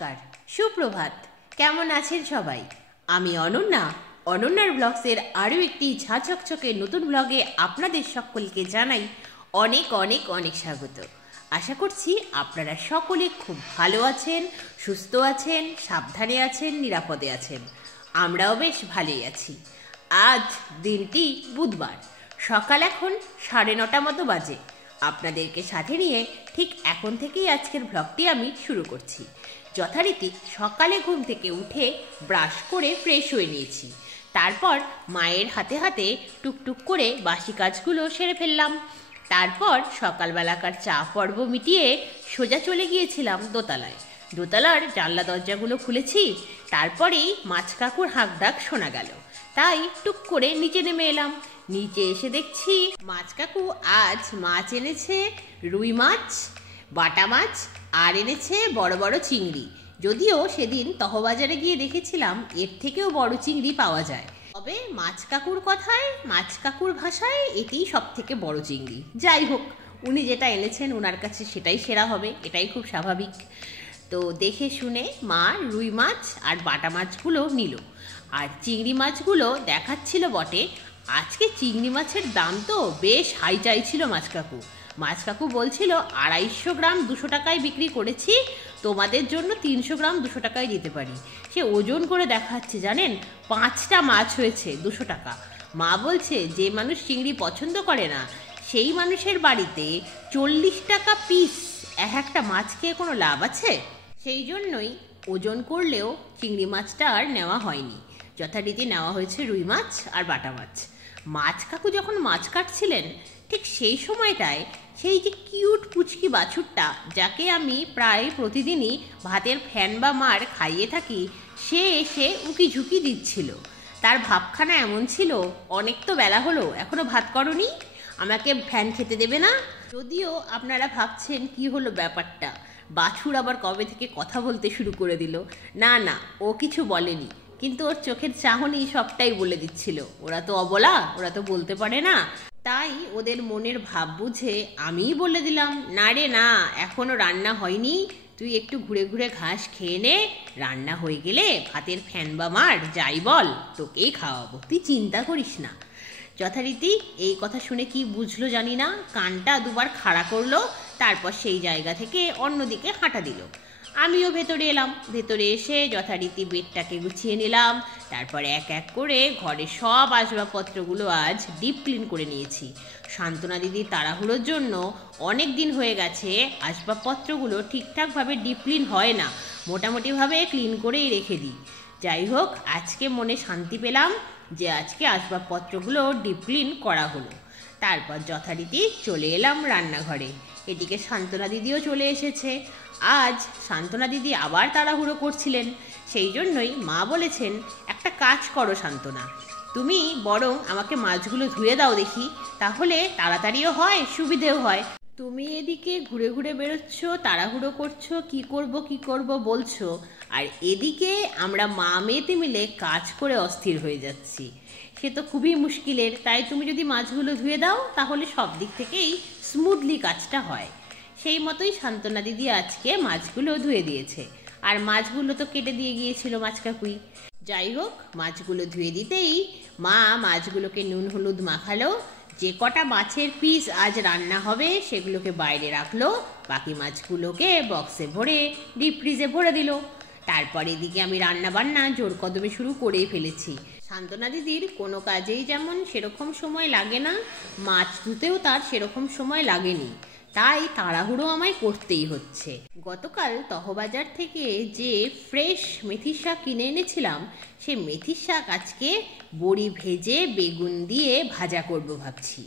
নমস্কার, সুপ্রভাত। কেমন আছেন সবাই? আমি অনন্যা, অনন্যার ব্লগসের আরও একটি ঝাঁচকচকে নতুন ব্লগে আপনাদের সকলকে জানাই অনেক অনেক অনেক স্বাগত। আশা করছি আপনারা সকলে খুব ভালো আছেন, সুস্থ আছেন, সাবধানে আছেন, নিরাপদে আছেন। আমরাও বেশ ভালোই আছি। আজ দিনটি বুধবার, সকাল এখন 9:30 মতো বাজে। আপনাদেরকে সাথে নিয়ে ঠিক এখন থেকেই আজকের ব্লগটি আমি শুরু করছি। যথারীতি সকালে ঘুম থেকে উঠে ব্রাশ করে ফ্রেশ হয়ে নিয়েছি। তারপর মায়ের হাতে হাতে টুকটুক করে বাসি কাজগুলো সেরে ফেললাম। তারপর সকালবেলাকার চা পর্ব মিটিয়ে সোজা চলে গিয়েছিলাম দোতলায়। দোতলার জানলা দরজাগুলো খুলেছি। তারপরেই মাছ কাকুর হাঁক ডাক শোনা গেল, তাই টুক করে নিচে নেমে এলাম। নিচে এসে দেখছি মাছ কাকু আজ মাছ এনেছে, রুই মাছ, বাটা মাছ, আর এনেছে বড় বড় চিংড়ি। যদিও সেদিন তহবাজারে গিয়ে দেখেছিলাম এর থেকেও বড় চিংড়ি পাওয়া যায়, তবে মাছ কাকুর কথায়, মাছ কাকুর ভাষায় এটাই সব থেকে বড় চিংড়ি। যাই হোক, উনি যেটা এনেছেন ওনার কাছে সেটাই সেরা হবে, এটাই খুব স্বাভাবিক। তো দেখে শুনে মা রুই মাছ আর বাটা মাছগুলো নিল। আর চিংড়ি মাছগুলো দেখাচ্ছিল বটে। আজকে চিংড়ি মাছের দাম তো বেশ হাই চাইছিল মাছ কাকু। মাছ কাকু বলছিল 250 গ্রাম 200 টাকায় বিক্রি করেছি, তোমাদের জন্য 300 গ্রাম 200 টাকায় দিতে পারি। সে ওজন করে দেখাচ্ছে, জানেন, 5টা মাছ হয়েছে 200 টাকা। মা বলছে যে মানুষ চিংড়ি পছন্দ করে না সেই মানুষের বাড়িতে 40 টাকা পিস একটা মাছ খেয়ে কোনো লাভ আছে? সেই জন্যই ওজন করলেও চিংড়ি মাছটা আর নেওয়া হয়নি। যথারীতি নেওয়া হয়েছে রুই মাছ আর বাটা মাছ। মাছ কাকু যখন মাছ কাটছিলেন ঠিক সেই সময়টায় সেই যে কিউট পুচকি বাছুরটা, যাকে আমি প্রায় প্রতিদিনই ভাতের ফ্যান বা মার খাইয়ে থাকি, সে এসে উকি ঝুঁকি দিচ্ছিল। তার ভাবখানা এমন ছিল, অনেক তো বেলা হলো, এখনো ভাত করনি, আমাকে ফ্যান খেতে দেবে না? যদিও আপনারা ভাবছেন কি হলো ব্যাপারটা, বাছুর আবার কবে থেকে কথা বলতে শুরু করে দিল। না না, ও কিছু বলেনি, কিন্তু ওর চোখের চাহনি সবটাই বলে দিচ্ছিল। ওরা তো অবলা, ওরা তো বলতে পারে না। তাই ওদের মনের ভাব বুঝে আমিই বলে দিলাম, না রে না, এখনো রান্না হয়নি, তুই একটু ঘুরে ঘুরে ঘাস খেয়ে নে, রান্না হয়ে গেলে ভাতের ফ্যান বা মার যাই বল, তোকেই খাওয়াবো, তুই চিন্তা করিস না। যথারীতি এই কথা শুনে কি বুঝলো জানি না, কানটা দুবার খাড়া করলো, তারপর সেই জায়গা থেকে অন্যদিকে হাঁটা দিল। আমিও ভেতরে এলাম। ভেতরে এসে যথারীতি বেডটাকে গুছিয়ে নিলাম। তারপর এক এক করে ঘরের সব আসবাবপত্রগুলো আজ ডিপ ক্লিন করে নিয়েছি। সান্ত্বনা দিদির তাড়াহুড়োর জন্য অনেক দিন হয়ে গেছে আসবাবপত্রগুলো ঠিকঠাকভাবে ডিপ ক্লিন হয় না, মোটামুটিভাবে ক্লিন করেই রেখে দিই। যাই হোক, আজকে মনে শান্তি পেলাম যে আজকে আসবাবপত্রগুলো ডিপ ক্লিন করা হলো। তারপর যথারীতি চলে এলাম রান্নাঘরে। এদিকে সান্ত্বনা দিদিও চলে এসেছে। আজ সান্ত্বনা দিদি আবার তাড়াহুড়ো করছিলেন, সেই জন্যই মা বলেছেন, একটা কাজ করো সান্ত্বনা, তুমি বরং আমাকে মাছগুলো ধুয়ে দাও দেখি, তাহলে তাড়াতাড়িও হয়, সুবিধেও হয়। তুমি এদিকে ঘুরে ঘুরে বেরোচ্ছ, তাড়াহুড়ো করছো, কি করব বলছো, আর এদিকে আমরা মা মেয়েতে মিলে কাজ করে অস্থির হয়ে যাচ্ছি। সে তো খুবই মুশকিলের। তাই তুমি যদি মাছগুলো ধুয়ে দাও তাহলে সব দিক থেকেই স্মুথলি কাজটা হয়। সেই মতোই সান্ত্বনা দিদি আজকে মাছগুলো ধুয়ে দিয়েছে। আর মাছগুলো তো কেটে দিয়ে গিয়েছিল মাছ কাকুই। যাই হোক, মাছগুলো ধুয়ে দিতেই মা মাছগুলোকে নুন হলুদ মাখালো। যে কটা মাছের পিস আজ রান্না হবে সেগুলোকে বাইরে রাখলো, বাকি মাছগুলোকে বক্সে ভরে ডিপ ফ্রিজে ভরে দিল। তারপর এদিকে আমি রান্না বান্না জোর কদমে শুরু করেই ফেলেছি। সান্ত্বনা দিদির কোনো কাজেই যেমন সেরকম সময় লাগে না, মাছ ধুতেও তার সেরকম সময় লাগেনি, তাই তাড়াহুড়ো আমায় করতেই হচ্ছে। গতকাল তহবাজার থেকে যে ফ্রেশ মেথির শাক কিনে এনেছিলাম, সে মেথির শাক আজকে বড়ি ভেজে বেগুন দিয়ে ভাজা করব ভাবছি।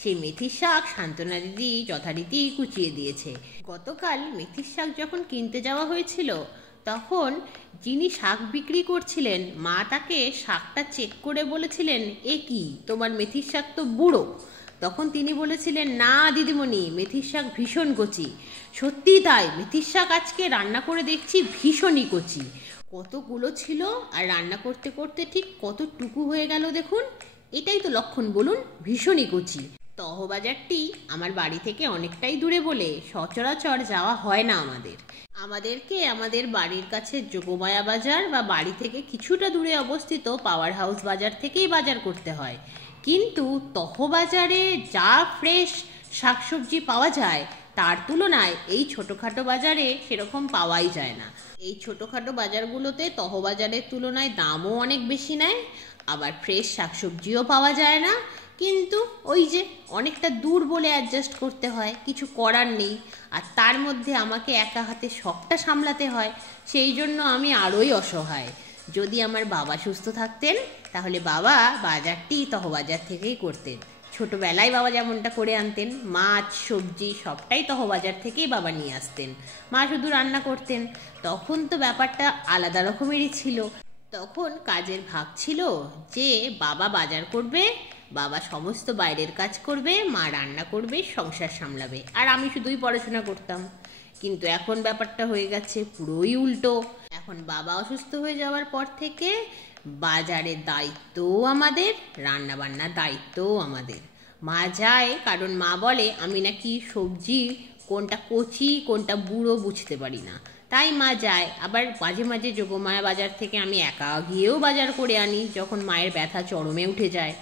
সেই মেথির শাক সান্ত্বনা দিদি যথারীতি কুচিয়ে দিয়েছে। গতকাল মেথির শাক যখন কিনতে যাওয়া হয়েছিল, তখন যিনি শাক বিক্রি করছিলেন মা তাকে শাকটা চেক করে বলেছিলেন, এ কি, তোমার মেথির শাক তো বুড়ো। তখন তিনি বলেছিলেন, না দিদিমণি, মেথির শাক ভীষণ কচি। সত্যিই তাই, মেথির শাক আজকে রান্না করে দেখছি ভীষণই কচি। কতগুলো ছিল আর রান্না করতে করতে ঠিক কতটুকু হয়ে গেল দেখুন। এটাই তো লক্ষণ বলুন, ভীষণই কচি। তহবাজারটি আমার বাড়ি থেকে অনেকটাই দূরে বলে সচরাচর যাওয়া হয় না আমাদেরকে আমাদের বাড়ির কাছে যোগমায়া বাজার বা বাড়ি থেকে কিছুটা দূরে অবস্থিত পাওয়ার হাউস বাজার থেকেই বাজার করতে হয়। কিন্তু তহবাজারে যা ফ্রেশ শাকসবজি পাওয়া যায় তার তুলনায় এই ছোটোখাটো বাজারে সেরকম পাওয়াই যায় না। এই ছোটোখাটো বাজারগুলোতে তহবাজারের তুলনায় দামও অনেক বেশি নেয়, আবার ফ্রেশ শাকসবজিও পাওয়া যায় না। কিন্তু ওই যে অনেকটা দূর বলে অ্যাডজাস্ট করতে হয়, কিছু করার নেই। আর তার মধ্যে আমাকে একা হাতে সবটা সামলাতে হয়, সেই জন্য আমি আরোই অসহায়। যদি আমার বাবা সুস্থ থাকতেন তাহলে বাবা বাজারটি তহবাজার থেকেই করতেন। ছোটোবেলায় বাবা যেমনটা করে আনতেন, মাছ সবজি সবটাই তহবাজার থেকেই বাবা নিয়ে আসতেন। মা শুধু রান্না করতেন। তখন তো ব্যাপারটা আলাদা রকমেরই ছিল। তখন কাজের ভাগ ছিল যে বাবা বাজার করবে, বাবা সমস্ত বাইরের কাজ করবে, মা রান্না করবে, সংসার সামলাবে, আর আমি শুধুই পড়াশোনা করতাম। কিন্তু এখন ব্যাপারটা হয়ে গেছে পুরোই উল্টো। এখন বাবা অসুস্থ হয়ে যাওয়ার পর থেকে বাজারের দায়িত্বও আমাদের, রান্নাবান্নার দায়িত্বও আমাদের। মা যায় কারণ মা বলে আমি নাকি সবজি কোনটা কচি কোনটা বুড়ো বুঝতে পারি না, তাই মা যায়। আবার মাঝে মাঝে যোগমায়া বাজার থেকে আমি একা গিয়েও বাজার করে আনি। যখন মায়ের ব্যথা চরমে উঠে যায়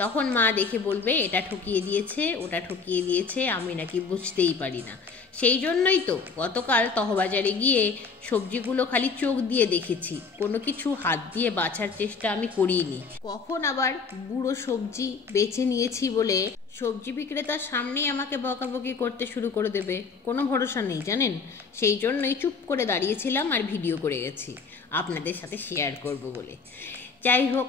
তখন মা দেখে বলবে এটা ঠকিয়ে দিয়েছে ওটা ঠকিয়ে দিয়েছে, আমি নাকি বুঝতেই পারি না। সেই জন্যই তো গতকাল তহবাজারে গিয়ে সবজিগুলো খালি চোখ দিয়ে দেখেছি, কোনো কিছু হাত দিয়ে বাছার চেষ্টা আমি করিনি। কখন আবার বুড়ো সবজি বেছে নিয়েছি বলে সবজি বিক্রেতার সামনেই আমাকে বকাবকি করতে শুরু করে দেবে, কোনো ভরসা নেই জানেন। সেই জন্যই চুপ করে দাঁড়িয়েছিলাম আর ভিডিও করে গেছি আপনাদের সাথে শেয়ার করব বলে। যাই হোক,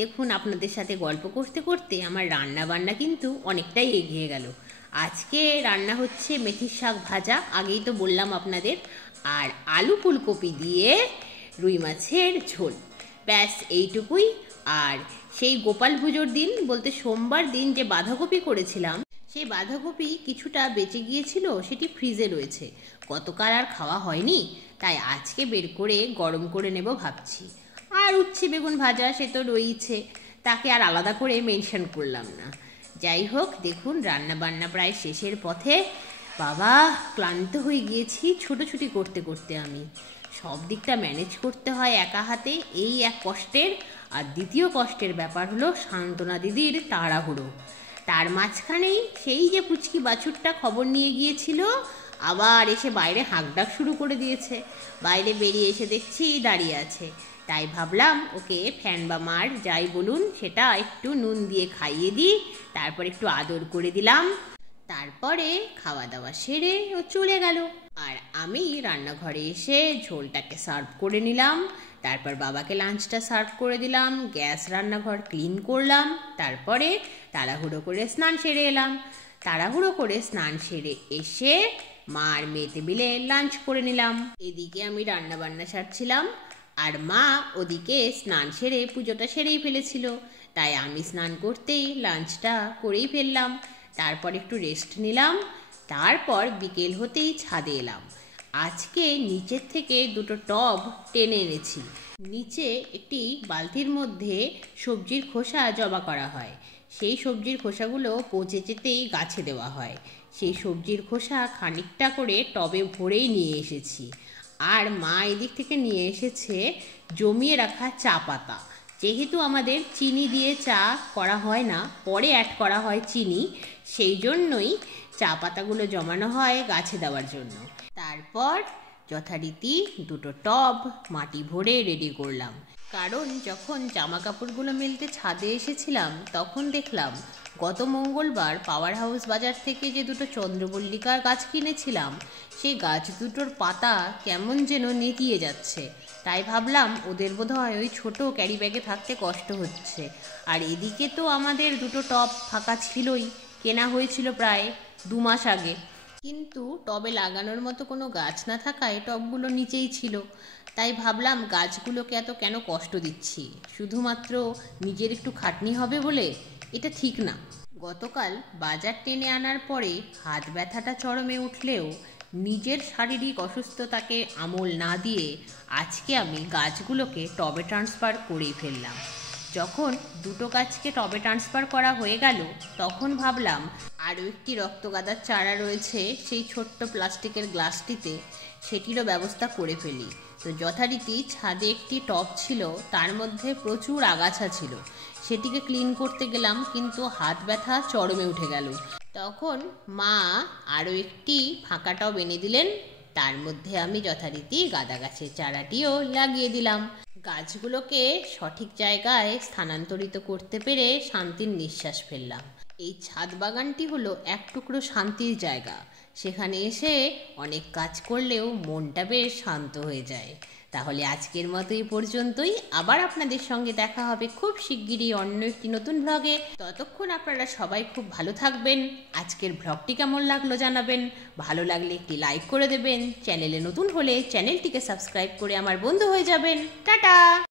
দেখুন আপনাদের সাথে গল্প করতে করতে আমার রান্না বান্না কিন্তু অনেকটাই এগিয়ে গেল। আজকে রান্না হচ্ছে মেথির শাক ভাজা, আগেই তো বললাম আপনাদের, আর আলু ফুলকপি দিয়ে রুই মাছের ঝোল, ব্যাস এইটুকুই। আর সেই গোপাল পুজোর দিন বলতে সোমবার দিন যে বাঁধাকপি করেছিলাম সেই বাঁধাকপি কিছুটা বেঁচে গিয়েছিল, সেটি ফ্রিজে রয়েছে, গতকাল আর খাওয়া হয়নি, তাই আজকে বের করে গরম করে নেব ভাবছি। আর উচ্ছে বেগুন ভাজা সে তো রয়েছে, তাকে আর আলাদা করে মেনশন করলাম না। যাই হোক, দেখুন রান্না বান্না প্রায় শেষের পথে। বাবা ক্লান্ত হয়ে গিয়েছি ছোটোছুটি করতে করতে। আমি সব দিকটা ম্যানেজ করতে হয় একা হাতে, এই এক কষ্টের। আর দ্বিতীয় কষ্টের ব্যাপার হলো সান্ত্বনা দিদির তাড়াহুড়ো। তার মাঝখানেই সেই যে পুচকি বাছুরটা খবর নিয়ে গিয়েছিল আবার এসে বাইরে হাঁকডাক শুরু করে দিয়েছে। বাইরে বেরিয়ে এসে দেখছি দাঁড়িয়ে আছে, তাই ভাবলাম ওকে ফ্যান বা মার যাই বলুন সেটা একটু নুন দিয়ে খাইয়ে দিই, তারপর একটু আদর করে দিলাম। তারপরে খাওয়া দাওয়া সেরে ও চলে গেল, আর আমি রান্নাঘরে এসে ঝোলটাকে সার্ভ করে নিলাম। তারপর বাবাকে লাঞ্চটা সার্ভ করে দিলাম, গ্যাস রান্নাঘর ক্লিন করলাম, তারপরে তাড়াহুড়ো করে স্নান সেরে এলাম। তাড়াহুড়ো করে স্নান সেরে এসে মা আর মেয়ে টেবিলে লাঞ্চ করে নিলাম। এদিকে আমি রান্না বান্না সারছিলাম, আর মা ওদিকে স্নান সেরে পুজোটা সেরেই ফেলেছিল, তাই আমি স্নান করতেই লাঞ্চটা করেই ফেললাম। তারপর একটু রেস্ট নিলাম, তারপর বিকেল হতেই ছাদে এলাম। আজকে নিচের থেকে দুটো টব টেনে এনেছি। নিচে একটি বালতির মধ্যে সবজির খোসা জমা করা হয়, সেই সবজির খোসাগুলো পচে যেতেই গাছে দেওয়া হয়। সেই সবজির খোসা খানিকটা করে টবে ভরেই নিয়ে এসেছি। আর মা এদিক থেকে নিয়ে এসেছে জমিয়ে রাখা চা পাতা। যেহেতু আমাদের চিনি দিয়ে চা করা হয় না, পরে অ্যাড করা হয় চিনি, সেই জন্যই চা পাতাগুলো জমানো হয় গাছে দেওয়ার জন্য। তারপর যথারীতি দুটো টব মাটি ভরে রেডি করলাম, কারণ যখন জামা কাপড়গুলো মেলতে ছাদে এসেছিলাম তখন দেখলাম গত মঙ্গলবার পাওয়ার হাউস বাজার থেকে যে দুটো চন্দ্রমল্লিকার গাছ কিনেছিলাম সেই গাছ দুটোর পাতা কেমন যেন নেতিয়ে যাচ্ছে। তাই ভাবলাম ওদের বোধহয় ওই ছোটো ক্যারি ব্যাগে থাকতে কষ্ট হচ্ছে। আর এদিকে তো আমাদের দুটো টব ফাঁকা ছিলই, কেনা হয়েছিল প্রায় 2 মাস আগে, কিন্তু টবে লাগানোর মতো কোনো গাছ না থাকায় টবগুলো নিচেই ছিল। তাই ভাবলাম গাছগুলোকে এত কেন কষ্ট দিচ্ছি, শুধুমাত্র নিজের একটু খাটনি হবে বলে, এটা ঠিক না। গতকাল বাজার টেনে আনার পরে হাত ব্যথাটা চরমে উঠলেও নিজের শারীরিক অসুস্থতাকে আমল না দিয়ে আজকে আমি গাছগুলোকে টবে ট্রান্সফার করেই ফেললাম। যখন দুটো গাছকে টবে ট্রান্সফার করা হয়ে গেল তখন ভাবলাম আরও একটি রক্তগাঁদার চারা রয়েছে সেই ছোট্ট প্লাস্টিকের গ্লাসটিতে, সেটিরও ব্যবস্থা করে ফেলি। তো যথারীতি ছাদে একটি টব ছিল, তার মধ্যে প্রচুর আগাছা ছিল। সেটিকে ক্লিন করতে গেলাম, কিন্তু হাত ব্যথা চরমে উঠে গেল। তখন মা আরও একটি ফাঁকা টব এনে দিলেন, তার মধ্যে আমি যথারীতি গাঁদা গাছের চারাটিও লাগিয়ে দিলাম। গাছগুলোকে সঠিক জায়গায় স্থানান্তরিত করতে পেরে শান্তির নিঃশ্বাস ফেললাম। এই ছাদ বাগানটি হলো এক টুকরো শান্তির জায়গা। সেখানে এসে অনেক কাজ করলেও মনটা বেশ শান্ত হয়ে যায়। তাহলে আজকের মতো এই পর্যন্তই। আবার আপনাদের সঙ্গে দেখা হবে খুব শিগগিরই অন্য একটি নতুন ব্লগে। ততক্ষণ আপনারা সবাই খুব ভালো থাকবেন। আজকের ব্লগটি কেমন লাগলো জানাবেন। ভালো লাগলে একটি লাইক করে দেবেন। চ্যানেলে নতুন হলে চ্যানেলটিকে সাবস্ক্রাইব করে আমার বন্ধু হয়ে যাবেন। টাটা।